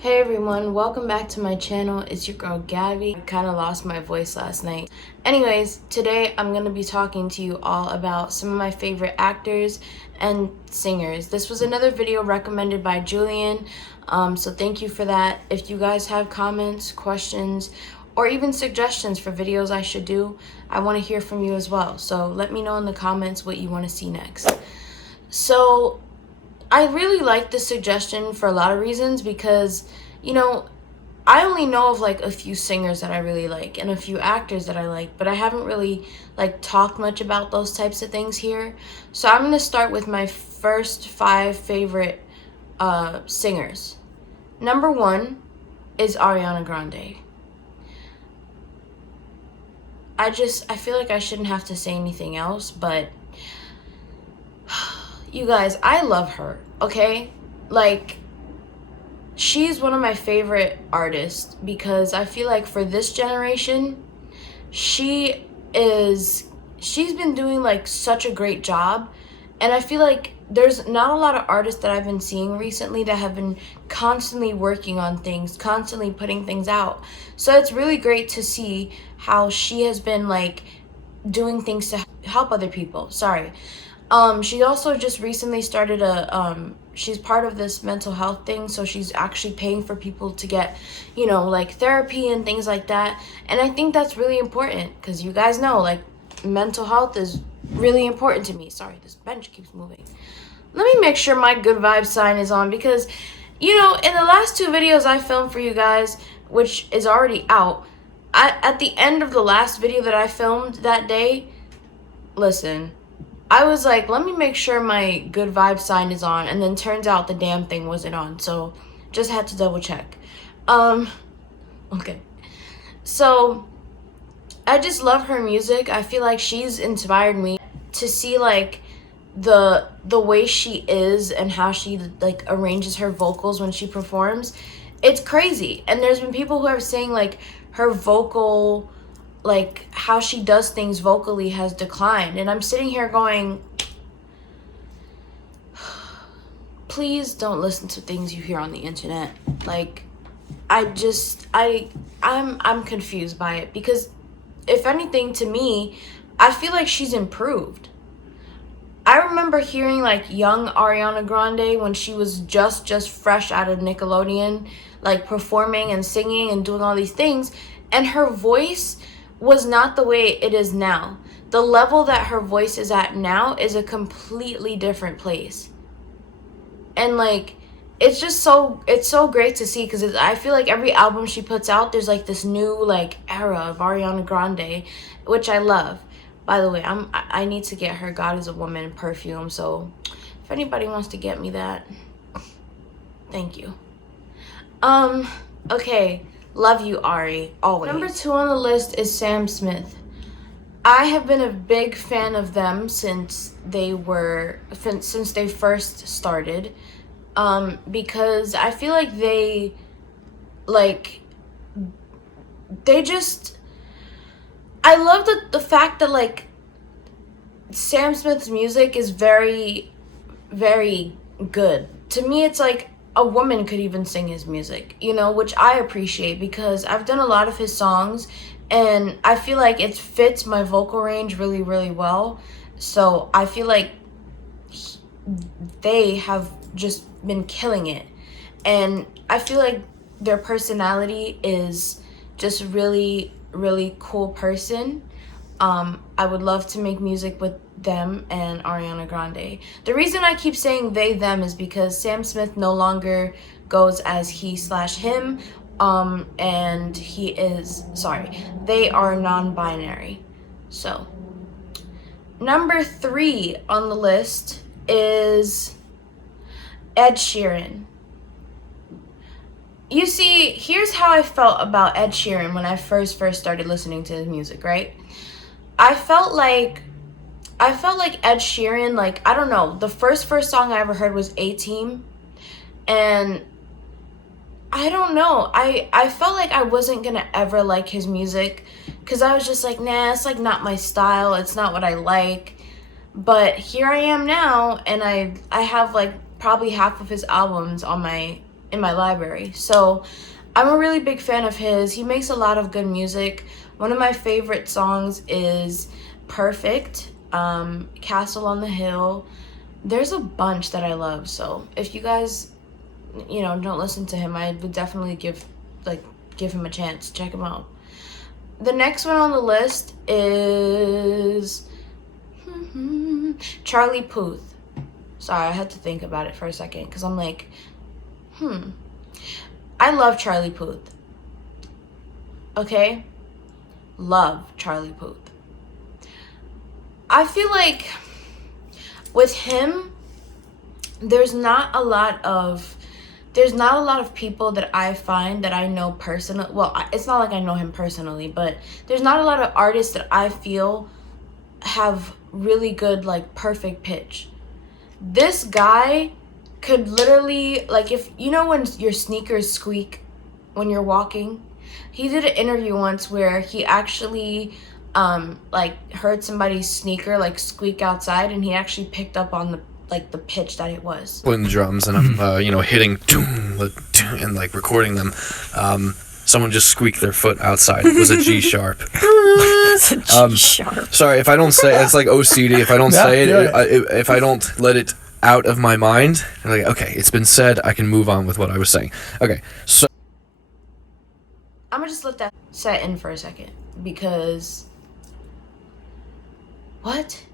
Hey everyone, welcome back to my channel. It's your girl Gabby. I kind of lost my voice last night. Anyways, today I'm going to be talking to you all about some of my favorite actors and singers. This was another video recommended by Julian, so thank you for that. If you guys have comments, questions, or even suggestions for videos I should do, I want to hear from you as well. So let me know in the comments what you want to see next. So I really like this suggestion for a lot of reasons because, I only know of like a few singers that I really like and a few actors that I like, but I haven't really like talked much about those types of things here. So I'm going to start with my first 5 favorite singers. Number 1 is Ariana Grande. I feel like I shouldn't have to say anything else, but you guys, I love her, okay? Like, she's one of my favorite artists because I feel like for this generation, she's been doing like such a great job. And I feel like there's not a lot of artists that I've been seeing recently that have been constantly working on things, constantly putting things out. So it's really great to see how she has been like doing things to help other people. She also just recently started she's part of this mental health thing, so she's actually paying for people to get, like therapy and things like that. And I think that's really important because you guys know, like, mental health is really important to me. Sorry, this bench keeps moving. Let me make sure my good vibe sign is on because, in the last 2 videos I filmed for you guys, which is already out, at the end of the last video that I filmed that day, listen, I was like, let me make sure my good vibe sign is on, and then turns out the damn thing wasn't on, so just had to double check. Okay. So, I just love her music. I feel like she's inspired me to see, like, the way she is and how she, like, arranges her vocals when she performs. It's crazy. And there's been people who are saying, like, her vocal, like, how she does things vocally has declined. And I'm sitting here going, please don't listen to things you hear on the internet. Like, I'm confused by it because if anything, to me, I feel like she's improved. I remember hearing like young Ariana Grande when she was just fresh out of Nickelodeon, like performing and singing and doing all these things, and her voice was not the way it is now. The level that her voice is at now is a completely different place. And like, it's so great to see because I feel like every album she puts out, there's like this new like era of Ariana Grande, which I love. By the way, I need to get her God is a Woman perfume, so if anybody wants to get me that, thank you. Okay, love you, Ari, always. Number 2 on the list is Sam Smith. I have been a big fan of them since they first started, because I feel like I love the fact that like Sam Smith's music is very, very good. To me, it's like a woman could even sing his music, which I appreciate because I've done a lot of his songs and I feel like it fits my vocal range really, really well. So I feel like they have just been killing it. And I feel like their personality is just really, really cool person. I would love to make music with them and Ariana Grande. The reason I keep saying they, them is because Sam Smith no longer goes as he/him, and they are non-binary. So, number 3 on the list is Ed Sheeran. You see, here's how I felt about Ed Sheeran when I first started listening to his music, right? I felt like Ed Sheeran, like, I don't know, the first song I ever heard was A-Team, and I don't know, I felt like I wasn't gonna ever like his music, because I was just like, nah, it's like not my style, it's not what I like. But here I am now, and I have like probably half of his albums on my in my library. So I'm a really big fan of his. He makes a lot of good music. One of my favorite songs is Perfect, Castle on the Hill. There's a bunch that I love. So if you guys, don't listen to him, I would definitely give him a chance. Check him out. The next one on the list is Charlie Puth. Sorry, I had to think about it for a second because I'm like, I love Charlie Puth. Okay? Love Charlie Puth. I feel like with him, there's not a lot of people that I find that I know personally. Well, it's not like I know him personally, but there's not a lot of artists that I feel have really good, perfect pitch. This guy could literally, if when your sneakers squeak when you're walking, he did an interview once where he actually heard somebody's sneaker squeak outside, and he actually picked up on the pitch that it was. Playing the drums, and I'm hitting and recording them. Someone just squeaked their foot outside. It was a G sharp. It's a G sharp. Sorry if I don't say it's like OCD. If I don't say it, if I don't let it out of my mind, I'm like, okay, it's been said. I can move on with what I was saying. Okay, so I'm gonna just let that set in for a second because what?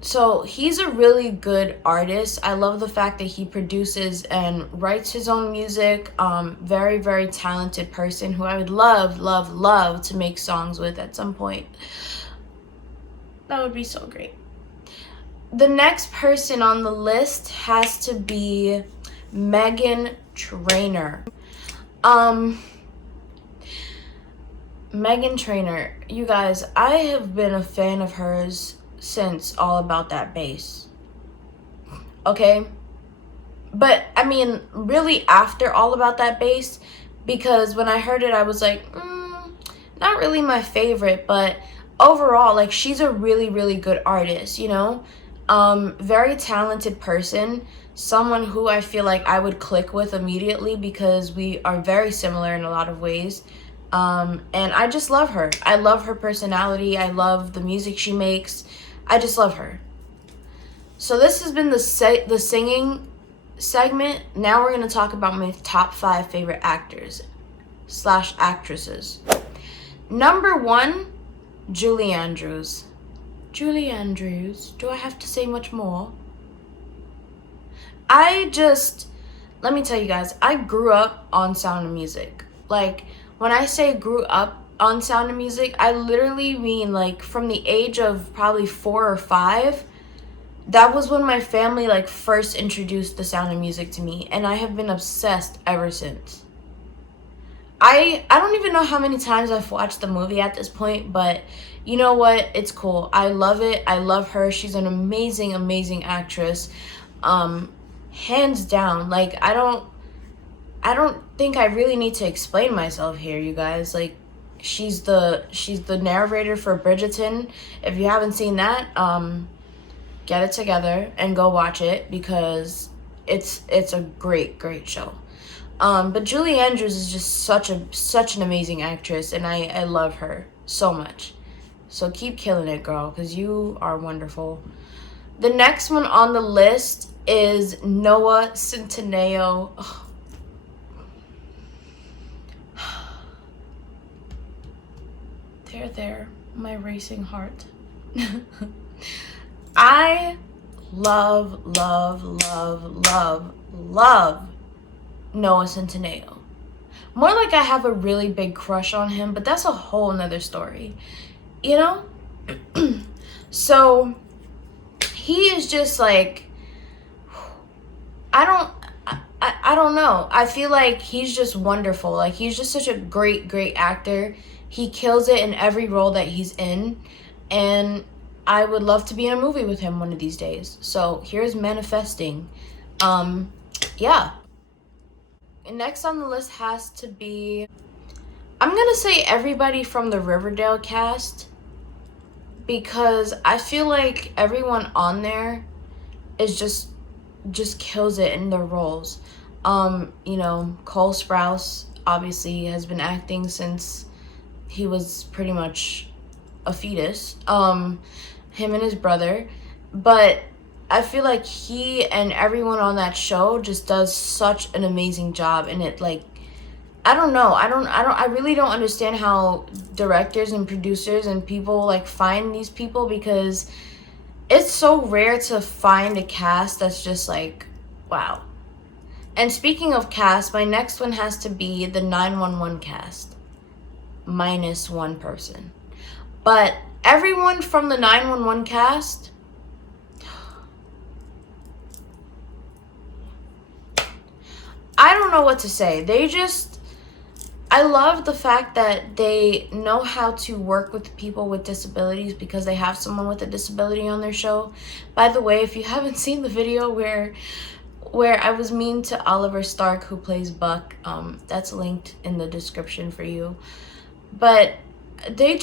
So he's a really good artist. I love the fact that he produces and writes his own music. Very, very talented person who I would love, love, love to make songs with at some point. That would be so great. The next person on the list has to be Traynor. Traynor, you guys, I have been a fan of hers since All About That Bass. Okay? But, really after All About That Bass, because when I heard it, I was like, not really my favorite, but overall, she's a really, really good artist, very talented person, someone who I feel like I would click with immediately because we are very similar in a lot of ways. And I just love her. I love her personality. I love the music she makes. I just love her. So this has been the singing segment. Now we're going to talk about my top 5 favorite actors / actresses. Number 1, Julie Andrews. Julie Andrews. Do I have to say much more? Let me tell you guys, I grew up on Sound of Music. When I say grew up on Sound of Music, I literally mean from the age of probably 4 or 5. That was when my family first introduced the Sound of Music to me, and I have been obsessed ever since. I don't even know how many times I've watched the movie at this point, but you know what? It's cool. I love it. I love her. She's an amazing, amazing actress. Hands down. I don't think I really need to explain myself here, you guys. She's the narrator for Bridgerton. If you haven't seen that, get it together and go watch it because it's a great, great show. But Julie Andrews is just such an amazing actress, and I love her so much. So keep killing it, girl, because you are wonderful. The next one on the list is Noah Centeno. Oh. There, my racing heart. I love Noah Centeno. More like I have a really big crush on him, but that's a whole nother story. So he is just I don't know. I feel like he's just wonderful. He's just such a great, great actor. He kills it in every role that he's in. And I would love to be in a movie with him one of these days. So here's manifesting. Yeah. And next on the list has to be, I'm going to say everybody from the Riverdale cast, because I feel like everyone on there is just kills it in their roles. You know, Cole Sprouse obviously has been acting since he was pretty much a fetus. Him and his brother. But I feel like he and everyone on that show just does such an amazing job, and it, like, I don't know. I really don't understand how directors and producers and people, like, find these people, because it's so rare to find a cast that's just like, wow. And speaking of cast, my next one has to be the 911 cast, minus one person. But everyone from the 911 cast, I don't know what to say. I love the fact that they know how to work with people with disabilities, because they have someone with a disability on their show. By the way, if you haven't seen the video where I was mean to Oliver Stark, who plays Buck, that's linked in the description for you. But they're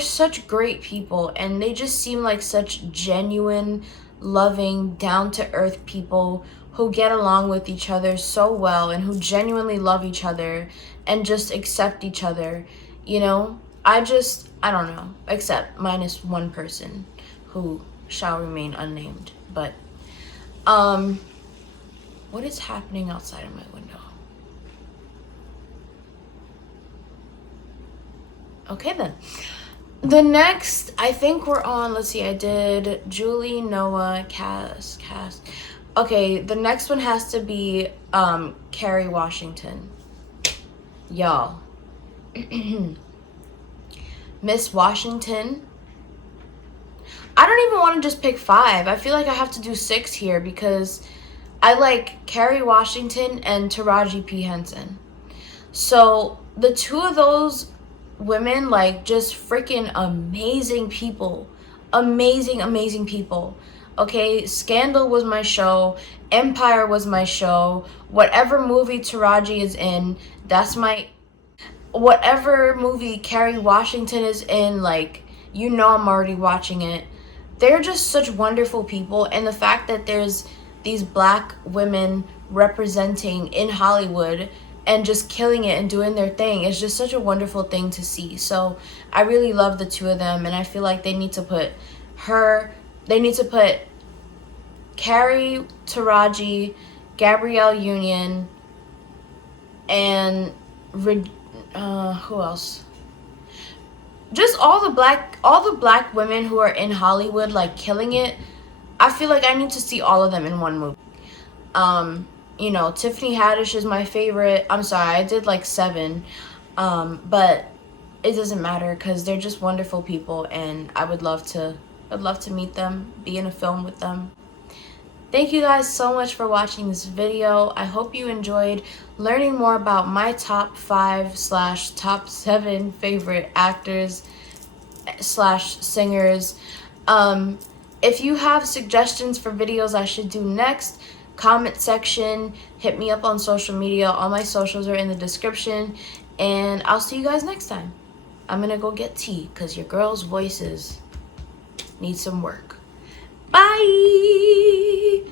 such great people, and they just seem like such genuine, loving, down-to-earth people who get along with each other so well, and who genuinely love each other and just accept each other, you know? I don't know, except minus one person who shall remain unnamed. But what is happening outside of my window? Okay then. The next, I think we're on, let's see, I did Julie, Noah, Cass. Okay, the next one has to be Carrie Washington. Y'all. Miss Washington. I don't even want to just pick 5. I feel like I have to do 6 here, because I like Carrie Washington and Taraji P. Henson. So the two of those women, like, just freaking amazing people. Amazing people. Okay, Scandal was my show. Empire was my show. Whatever movie Taraji is in, that's my... Whatever movie Carrie Washington is in, like, you know I'm already watching it. They're just such wonderful people, and the fact that there's these black women representing in Hollywood and just killing it and doing their thing is just such a wonderful thing to see. So I really love the two of them, and I feel like they need to put Carrie, Taraji, Gabrielle Union, and who else? Just all the black women who are in Hollywood, like, killing it. I feel like I need to see all of them in one movie. You know, Tiffany Haddish is my favorite. I'm sorry, I did like 7. But it doesn't matter, because they're just wonderful people, and I'd love to meet them, be in a film with them. Thank you guys so much for watching this video. I hope you enjoyed learning more about my top 5/top 7 favorite actors / singers. If you have suggestions for videos I should do next, comment section, hit me up on social media. All my socials are in the description, and I'll see you guys next time. I'm gonna go get tea, because your girl's voices need some work. Bye!